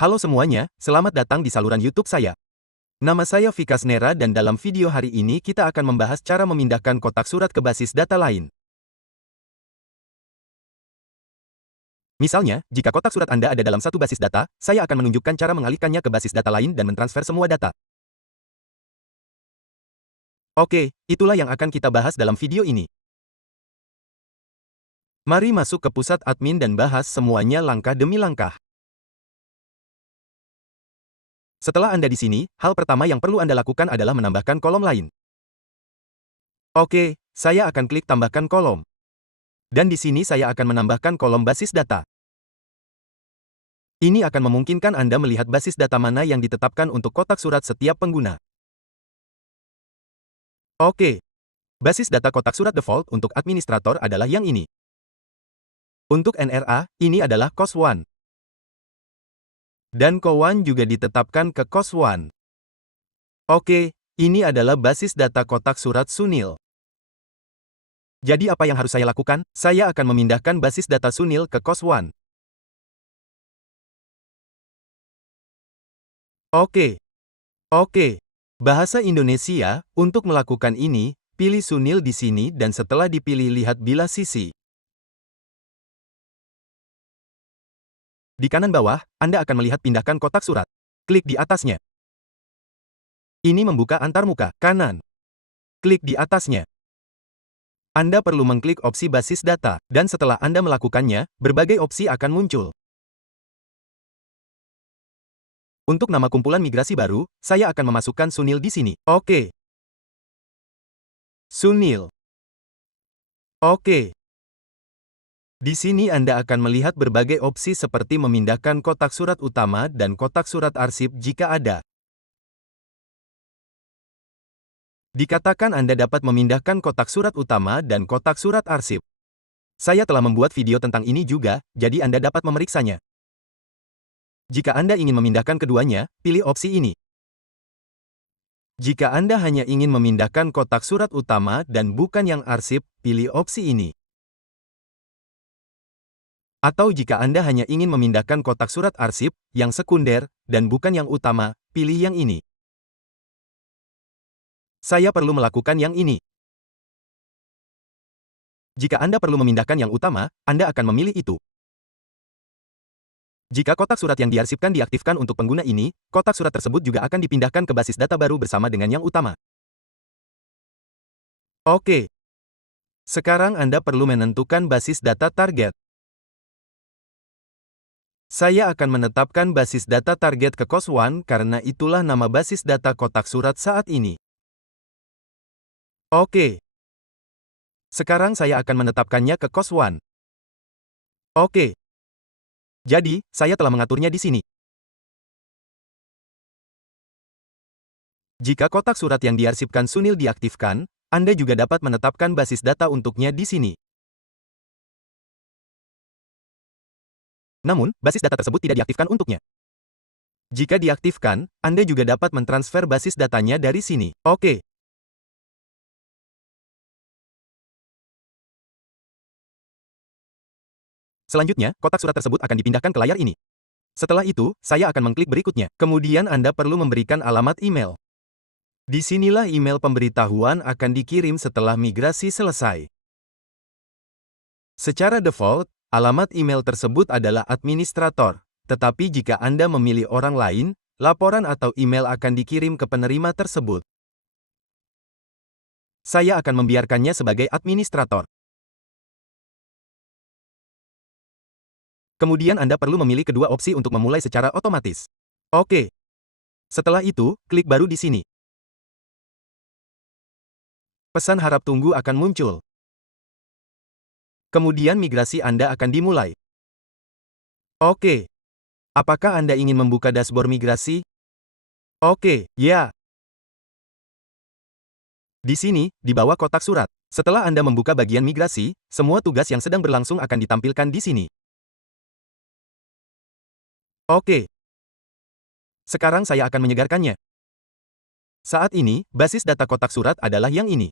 Halo semuanya, selamat datang di saluran YouTube saya. Nama saya Vikas Nera dan dalam video hari ini kita akan membahas cara memindahkan kotak surat ke basis data lain. Misalnya, jika kotak surat Anda ada dalam satu basis data, saya akan menunjukkan cara mengalihkannya ke basis data lain dan mentransfer semua data. Oke, itulah yang akan kita bahas dalam video ini. Mari masuk ke pusat admin dan bahas semuanya langkah demi langkah. Setelah Anda di sini, hal pertama yang perlu Anda lakukan adalah menambahkan kolom lain. Oke, saya akan klik tambahkan kolom. Dan di sini saya akan menambahkan kolom basis data. Ini akan memungkinkan Anda melihat basis data mana yang ditetapkan untuk kotak surat setiap pengguna. Oke, basis data kotak surat default untuk administrator adalah yang ini. Untuk NRA, ini adalah COS1. Dan CO1 juga ditetapkan ke COS1. Oke, ini adalah basis data kotak surat Sunil. Jadi apa yang harus saya lakukan? Saya akan memindahkan basis data Sunil ke COS1. Oke. Bahasa Indonesia, untuk melakukan ini, pilih Sunil di sini dan setelah dipilih lihat bilah sisi. Di kanan bawah, Anda akan melihat pindahkan kotak surat. Klik di atasnya. Ini membuka antarmuka, kanan. Klik di atasnya. Anda perlu mengklik opsi basis data, dan setelah Anda melakukannya, berbagai opsi akan muncul. Untuk nama kumpulan migrasi baru, saya akan memasukkan Sunil di sini. Oke. Sunil. Oke. Di sini Anda akan melihat berbagai opsi seperti memindahkan kotak surat utama dan kotak surat arsip jika ada. Dikatakan Anda dapat memindahkan kotak surat utama dan kotak surat arsip. Saya telah membuat video tentang ini juga, jadi Anda dapat memeriksanya. Jika Anda ingin memindahkan keduanya, pilih opsi ini. Jika Anda hanya ingin memindahkan kotak surat utama dan bukan yang arsip, pilih opsi ini. Atau jika Anda hanya ingin memindahkan kotak surat arsip, yang sekunder, dan bukan yang utama, pilih yang ini. Saya perlu melakukan yang ini. Jika Anda perlu memindahkan yang utama, Anda akan memilih itu. Jika kotak surat yang diarsipkan diaktifkan untuk pengguna ini, kotak surat tersebut juga akan dipindahkan ke basis data baru bersama dengan yang utama. Oke. Sekarang Anda perlu menentukan basis data target. Saya akan menetapkan basis data target ke COS1 karena itulah nama basis data kotak surat saat ini. Oke. Sekarang saya akan menetapkannya ke COS1. Oke. Jadi, saya telah mengaturnya di sini. Jika kotak surat yang diarsipkan Sunil diaktifkan, Anda juga dapat menetapkan basis data untuknya di sini. Namun, basis data tersebut tidak diaktifkan untuknya. Jika diaktifkan, Anda juga dapat mentransfer basis datanya dari sini. Oke. Selanjutnya, kotak surat tersebut akan dipindahkan ke layar ini. Setelah itu, saya akan mengklik berikutnya. Kemudian Anda perlu memberikan alamat email. Disinilah email pemberitahuan akan dikirim setelah migrasi selesai. Secara default, alamat email tersebut adalah administrator, tetapi jika Anda memilih orang lain, laporan atau email akan dikirim ke penerima tersebut. Saya akan membiarkannya sebagai administrator. Kemudian Anda perlu memilih kedua opsi untuk memulai secara otomatis. Oke. Setelah itu, klik baru di sini. Pesan harap tunggu akan muncul. Kemudian migrasi Anda akan dimulai. Oke. Apakah Anda ingin membuka dashboard migrasi? Oke, ya. Di sini, di bawah kotak surat. Setelah Anda membuka bagian migrasi, semua tugas yang sedang berlangsung akan ditampilkan di sini. Oke. Sekarang saya akan menyegarkannya. Saat ini, basis data kotak surat adalah yang ini.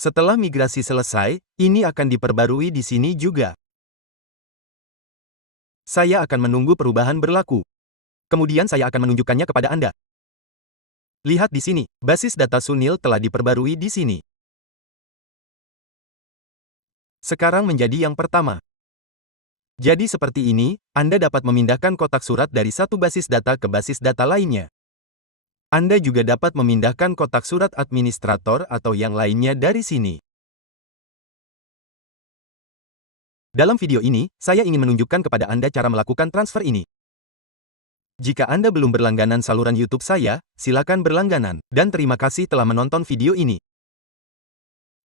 Setelah migrasi selesai, ini akan diperbarui di sini juga. Saya akan menunggu perubahan berlaku. Kemudian saya akan menunjukkannya kepada Anda. Lihat di sini, basis data Sunil telah diperbarui di sini. Sekarang menjadi yang pertama. Jadi seperti ini, Anda dapat memindahkan kotak surat dari satu basis data ke basis data lainnya. Anda juga dapat memindahkan kotak surat administrator atau yang lainnya dari sini. Dalam video ini, saya ingin menunjukkan kepada Anda cara melakukan transfer ini. Jika Anda belum berlangganan saluran YouTube saya, silakan berlangganan. Dan terima kasih telah menonton video ini.